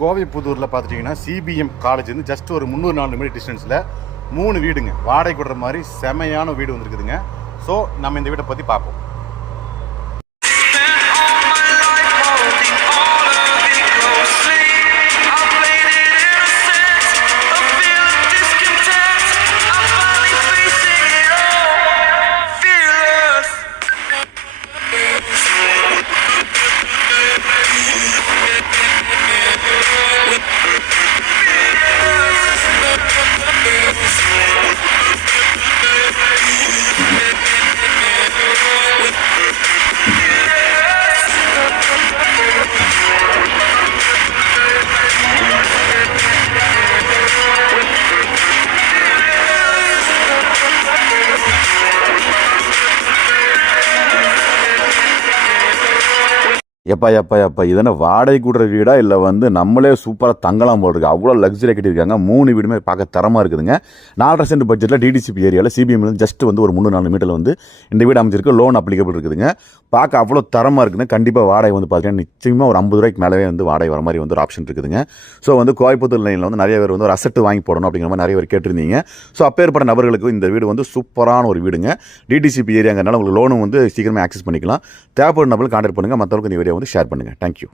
கோவைப்புதூரில் பார்த்துட்டிங்கன்னா CPM college வந்து just ஒரு 300-400 மீட்டர் டிஸ்டன்ஸில் 3 வீடுங்க வாடகை கொடுற மாதிரி செமையான வீடு வந்துருக்குதுங்க. ஸோ நம்ம இந்த வீட்டை பற்றி பார்ப்போம். எப்பா இதென்ன வாடகை கூடுற வீடா இல்லை வந்து நம்மளே சூப்பராக தங்கலாம் போல் இருக்குது. அவ்வளோ லக்ஸரியாக கட்டியிருக்காங்க. 3 வீடுமே பார்க்க தரமாக இருக்குதுங்க. 4.5 சென்ட் பட்ஜெட்டில் டிடிசிபி ஏரியாவில் சிபிஎம்ல ஜஸ்ட் வந்து ஒரு 300-400 மீட்டரில் வந்து இந்த வீடு அமைச்சிருக்கு. லோன் அப்ளிகபிள் இருக்குதுங்க. பார்க்க அவ்வளோ தரமாக இருக்குதுங்க. கண்டிப்பாக வாடகை வந்து பார்த்தீங்கன்னா நிச்சயமாக ஒரு 50 ரூபாய்க்கு மேலே வந்து வாடகை வர மாதிரி வந்து ஒரு ஆப்ஷன் இருக்குதுங்க. ஸோ வந்து கோயம்புத்தூர் லைனில் வந்து நிறைய பேர் வந்து ஒரு அசெட் வாங்கி போடணும் அப்படிங்கிற மாதிரி நிறைய பேர் கேட்டிருந்தீங்க. ஸோ அப்பேற்பட்ட நபர்களுக்கு இந்த வீடு வந்து சூப்பரான ஒரு வீடுங்க. டிடிசிபி ஏரியாங்கிறனால உங்களுக்கு லோனும் வந்து சீக்கிரமே ஆக்சஸ் பண்ணிக்கலாம். தேவைப்படும் நபர்கள் கான்டாக்ட் பண்ணுங்கள். மற்றவங்களுக்கு இந்த வீடியோ வந்து ஷேர் பண்ணுங்கள். தேங்க்யூ.